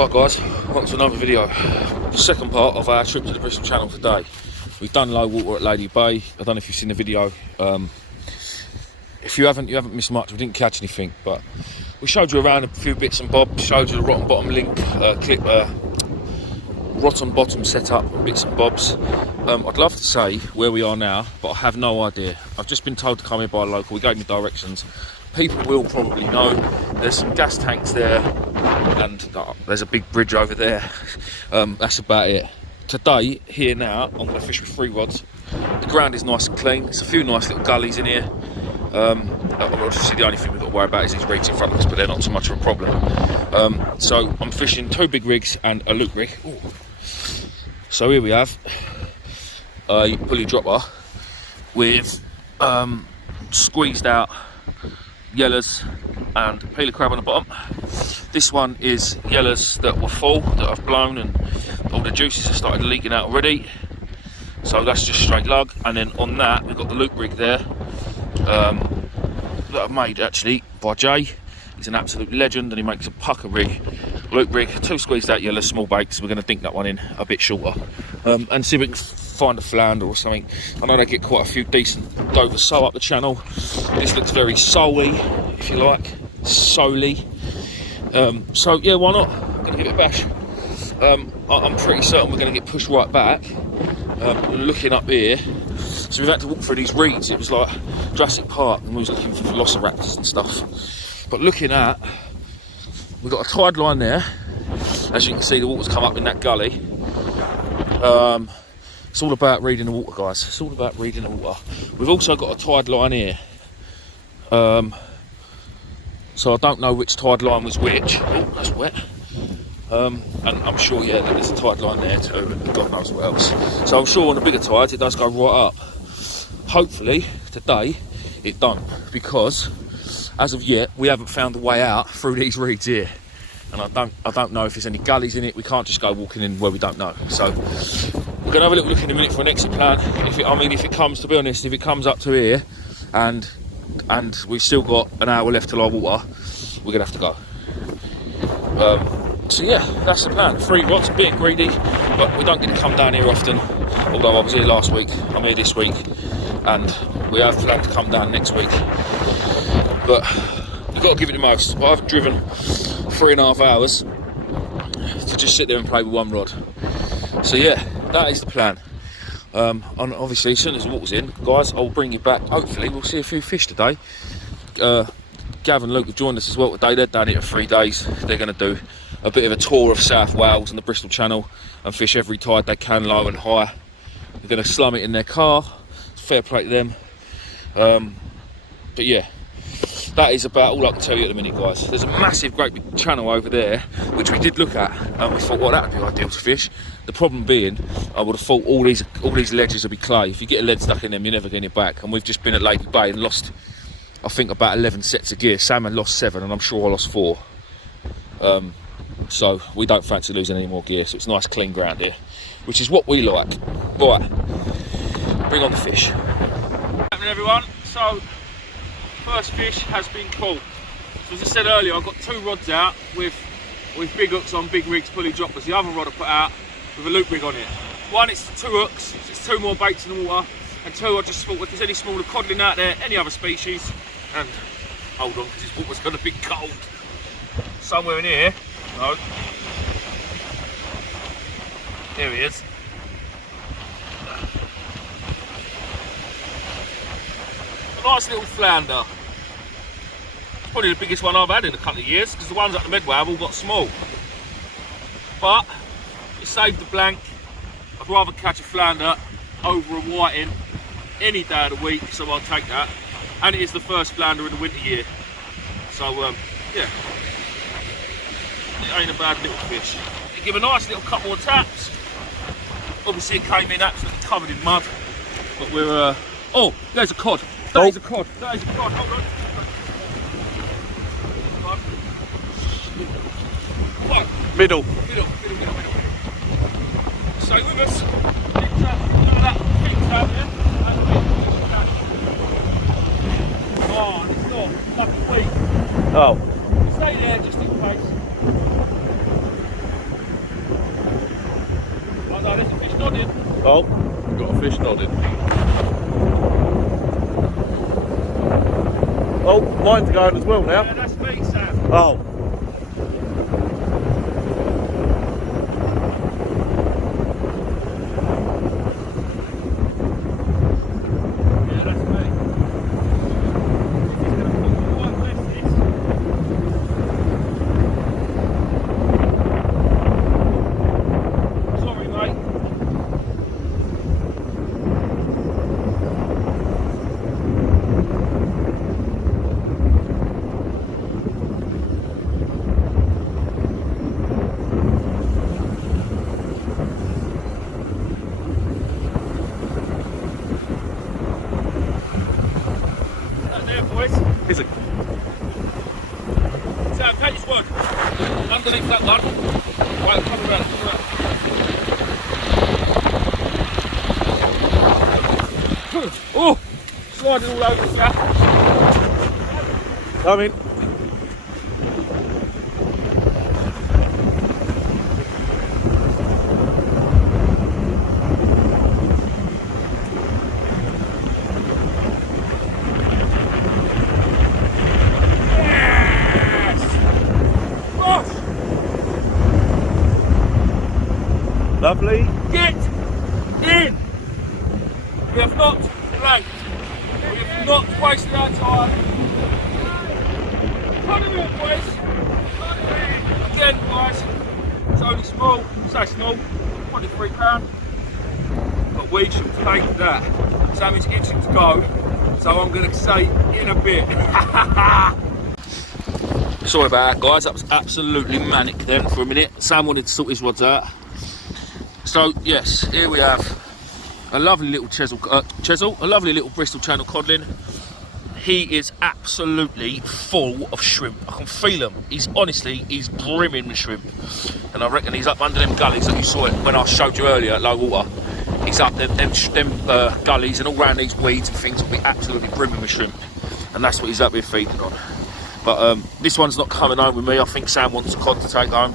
Right guys, on to another video. The second part of our trip to the Bristol Channel today. We've done low water at Lady Bay. I don't know if you've seen the video. If you haven't missed much. We didn't catch anything, but we showed you around a few bits and bobs. Showed you the rotten bottom link clip, rotten bottom setup and bits and bobs. I'd love to say where we are now, but I have no idea. I've just been told to come here by a local. We gave me directions. People will probably know. There's some gas tanks there, and there's a big bridge over there. That's about it. Today, here now, I'm going to fish with 3 rods. The ground is nice and clean. There's a few nice little gullies in here. Obviously the only thing we've got to worry about is these reeds in front of us, but they're not so much of a problem. So I'm fishing 2 big rigs and a loop rig. Ooh. So here we have a pulley dropper with squeezed out yellers and peeler crab on the bottom. This one is yellers that were full, that I've blown, and all the juices have started leaking out already. So that's just straight lug. And then on that we've got the loop rig there, that I've made actually by Jay. He's an absolute legend and he makes a pucker rig, loop rig, 2 squeezed out yellow small baits. We're going to dink that one in a bit shorter, and see if we can find a flounder or something. I know they get quite a few decent Dover sole up the channel. This looks very soul-y, if you like, soul-y. So yeah, why not? I'm going to give it a bash. I'm pretty certain we're going to get pushed right back. Looking up here, so we've had to walk through these reeds. It was like Jurassic Park, and we was looking for velociraptors and stuff. But looking at, we've got a tide line there. As you can see, the water's come up in that gully. It's all about reading the water, guys. It's all about reading the water. We've also got a tide line here. So I don't know which tide line was which. Oh, that's wet. And I'm sure, yeah, that there's a tide line there too, and God knows what else. So I'm sure on the bigger tides it does go right up. Hopefully today it don't, because as of yet we haven't found the way out through these reeds here, and I don't know if there's any gullies in it. We can't just go walking in where we don't know. So we're gonna have a little look in a minute for an exit plan. If it comes, to be honest, if it comes up to here and we've still got an hour left till our water, we're gonna have to go. So yeah, that's the plan. 3 rods, being greedy, but we don't get to come down here often. Although I was here last week, I'm here this week, and we have planned to come down next week. But you've got to give it the most. Well, I've driven 3.5 hours to just sit there and play with 1 rod. So yeah, that is the plan. And obviously, as soon as the water's in, guys, I'll bring you back. Hopefully, we'll see a few fish today. Gav and Luke have joined us as well today. They're down here for 3 days. They're going to do a bit of a tour of South Wales and the Bristol Channel and fish every tide they can, low and high. They're going to slum it in their car. Fair play to them. But yeah, that is about all I can tell you at the minute, guys. There's a massive, great big channel over there, which we did look at, and we thought, well, that would be ideal to fish. The problem being, I would have thought all these ledges would be clay. If you get a lead stuck in them, you're never getting it back. And we've just been at Lady Bay and lost, I think, about 11 sets of gear. Sam had lost 7, and I'm sure I lost 4. So we don't fancy losing any more gear. So it's nice, clean ground here, which is what we like. Right, bring on the fish. What's happening, everyone? So first fish has been caught. So as I said earlier, I've got 2 rods out with big hooks on, big rigs, pulley droppers. The other rod I put out with a loop rig on it. One, it's 2 hooks, so it's 2 more baits in the water, and 2, I just thought if there's any smaller codling out there, any other species, and hold on, because this water's going to be cold. Somewhere in here, no, there he is. A nice little flounder. It's probably the biggest one I've had in a couple of years, because the ones at the Medway have all got small. But it saved the blank. I'd rather catch a flounder over a whiting any day of the week, so I'll take that. And it is the first flounder in the winter year. So yeah, it ain't a bad little fish. You give a nice little couple more taps. Obviously it came in absolutely covered in mud, but we're oh, there's a cod. That is a cod. That is a cod. Hold on. What? Middle. Stay with us. Big trap. Look at that. Big trap here. Oh, it's not. Fucking weak. Oh. Stay there just in case. Oh, we've got a fish nodding. Oh, mine's going as well now. Yeah, that's me, Sam. Oh. Yeah, that's me. He's going to put the white west this. Sorry, mate. Is it? Sam, take this one. Underneath that one. Right, come around, come around. Oh! Sliding all over the flat. Come in. Lovely. Get in! We have not blanked. We have not wasted our time. Come in, boys. Again, guys, it's only small. Say small, £23. But we should take that. Sammy's itching to go, so I'm going to say in a bit. Sorry about that, guys. That was absolutely manic then for a minute. Sam wanted to sort his rods out. So yes, here we have a lovely little a lovely little Bristol Channel codling. He is absolutely full of shrimp. I can feel him. He's brimming with shrimp. And I reckon he's up under them gullies that you saw it when I showed you earlier at low water. He's up them gullies, and all round these weeds and things will be absolutely brimming with shrimp. And that's what he's up here feeding on. But this one's not coming home with me. I think Sam wants a cod to take home.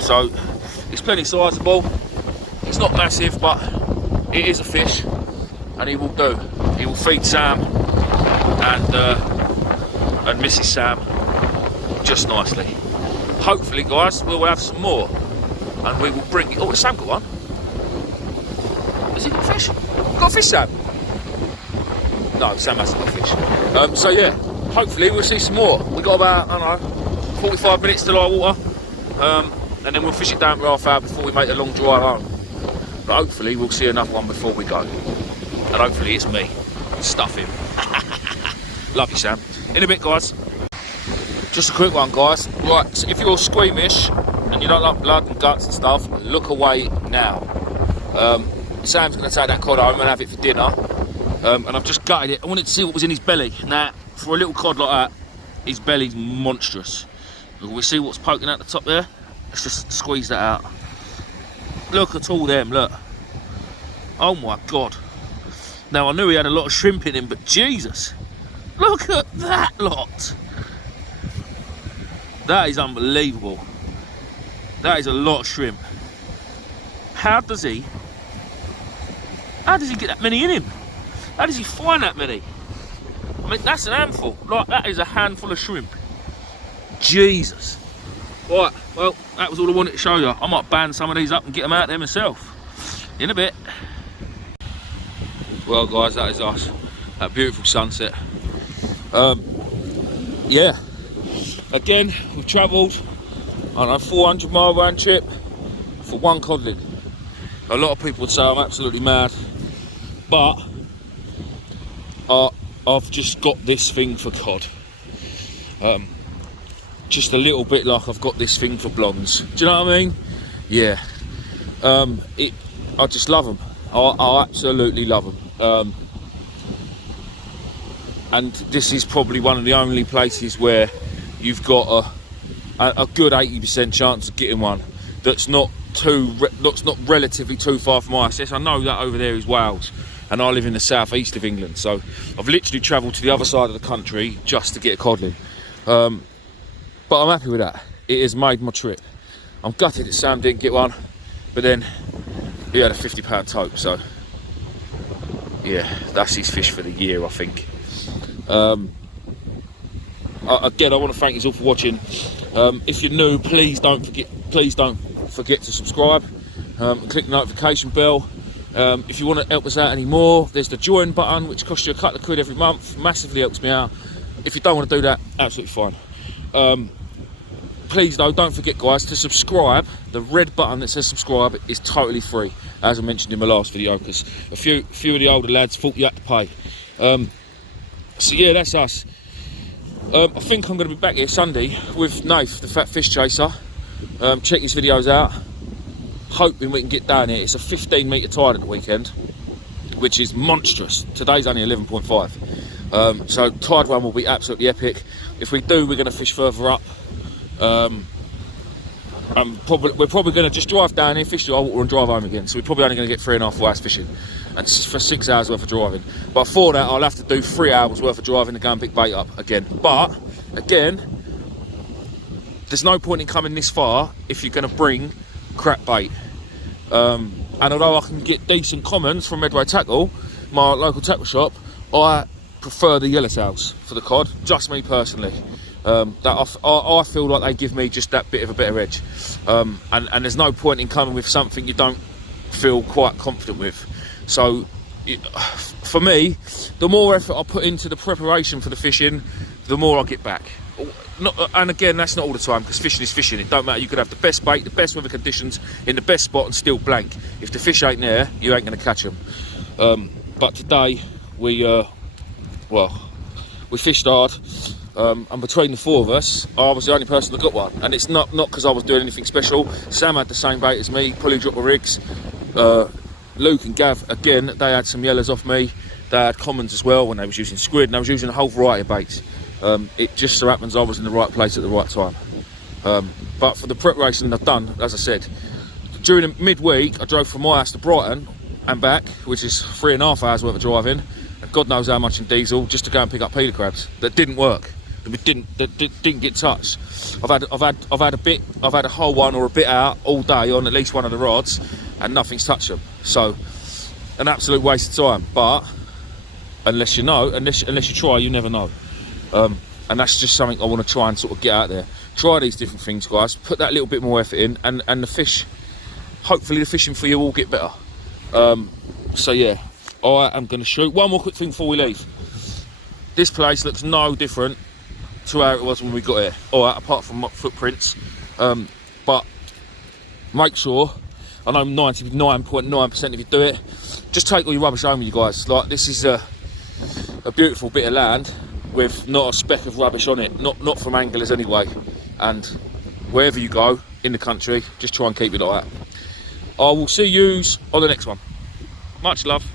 So it's plenty sizable. It's not massive, but it is a fish, and he will do. He will feed Sam and Mrs. Sam just nicely. Hopefully, guys, we'll have some more, and we will bring you. Oh, has Sam got one? Has he got a fish? Got a fish, Sam? No, Sam hasn't got a fish. So yeah, hopefully we'll see some more. We got about, I don't know, 45 minutes to low water. And then we'll fish it down for half hour before we make a long drive home. But hopefully we'll see another one before we go. And hopefully it's me. Stuff him. Love you, Sam. In a bit, guys. Just a quick one, guys. Right, so if you're squeamish and you don't like blood and guts and stuff, look away now. Sam's going to take that cod home and have it for dinner. And I've just gutted it. I wanted to see what was in his belly. Now, for a little cod like that, his belly's monstrous. We see what's poking out the top there. Let's just squeeze that out. Look at all them, look. Oh my God. Now I knew he had a lot of shrimp in him, but Jesus. Look at that lot. That is unbelievable. That is a lot of shrimp. How does he get that many in him? How does he find that many? I mean, that's an handful. Like, that is a handful of shrimp. Jesus. Right, well, that was all I wanted to show you. I might band some of these up and get them out there myself. In a bit. Well, guys, that is us. That beautiful sunset. Yeah. Again, we've travelled, I don't know, 400 mile round trip for one codling. A lot of people would say I'm absolutely mad, but I've just got this thing for cod. Just a little bit like I've got this thing for blondes. Do you know what I mean? Yeah. I just love them. I absolutely love them. And this is probably one of the only places where you've got a good 80% chance of getting one that's not relatively too far from ISS. I know that over there is Wales, and I live in the southeast of England, so I've literally travelled to the other side of the country just to get a codling. But I'm happy with that. It has made my trip. I'm gutted that Sam didn't get one, but then he had a £50 tote, so yeah, that's his fish for the year, I think. Again, I want to thank you all for watching. If you're new, please don't forget to subscribe and click the notification bell. If you want to help us out any more, there's the join button, which costs you a couple of quid every month. Massively helps me out. If you don't want to do that, absolutely fine. Please though, don't forget guys to subscribe. The red button that says subscribe is totally free, as I mentioned in my last video, because a few of the older lads thought you had to pay. So yeah, that's us. I think I'm going to be back here Sunday with Nath, the fat fish chaser. Check his videos out. Hoping we can get down here. It's a 15-metre tide at the weekend, which is monstrous. Today's only 11.5. So tide one will be absolutely epic. If we do, we're going to fish further up. We're probably going to just drive down here, fish the old water and drive home again. So we're probably only going to get 3.5 hours fishing, and for 6 hours worth of driving. But for that, I'll have to do 3 hours worth of driving to go and pick bait up again. But again, there's no point in coming this far if you're going to bring crap bait. And although I can get decent comments from Medway Tackle, my local tackle shop, I prefer the yellowtails for the cod, just me personally. I feel like they give me just that bit of a better edge. And there's no point in coming with something you don't feel quite confident with. So for me, the more effort I put into the preparation for the fishing, the more I get back. And again, that's not all the time, because fishing is fishing. It don't matter. You could have the best bait, the best weather conditions, in the best spot, and still blank. If the fish ain't there, you ain't going to catch them. But today we fished hard, and between the four of us, I was the only person that got one. And it's not because I was doing anything special. Sam had the same bait as me, pulley dropper rigs. Luke and Gav, again, they had some yellows off me. They had commons as well when they was using squid, and I was using a whole variety of baits. It just so happens I was in the right place at the right time. But for the preparation I've done, as I said, during the midweek I drove from my house to Brighton and back, which is 3.5 hours worth of driving, and God knows how much in diesel, just to go and pick up peeler crabs that didn't work, that didn't get touched. I've had a whole one or a bit out all day on at least one of the rods, and nothing's touched them. So an absolute waste of time. But unless you try, you never know. And that's just something I want to try and sort of get out there. Try these different things, guys. Put that little bit more effort in, and the fish, hopefully the fishing for you will get better. So yeah, I am going to shoot. One more quick thing before we leave. This place looks no different to how it was when we got here. Alright, apart from footprints. But make sure, I know 99.9% if you do it, just take all your rubbish home with you guys. Like, this is a beautiful bit of land with not a speck of rubbish on it, not from anglers anyway. And wherever you go in the country, just try and keep it like that. I will see yous on the next one. Much love.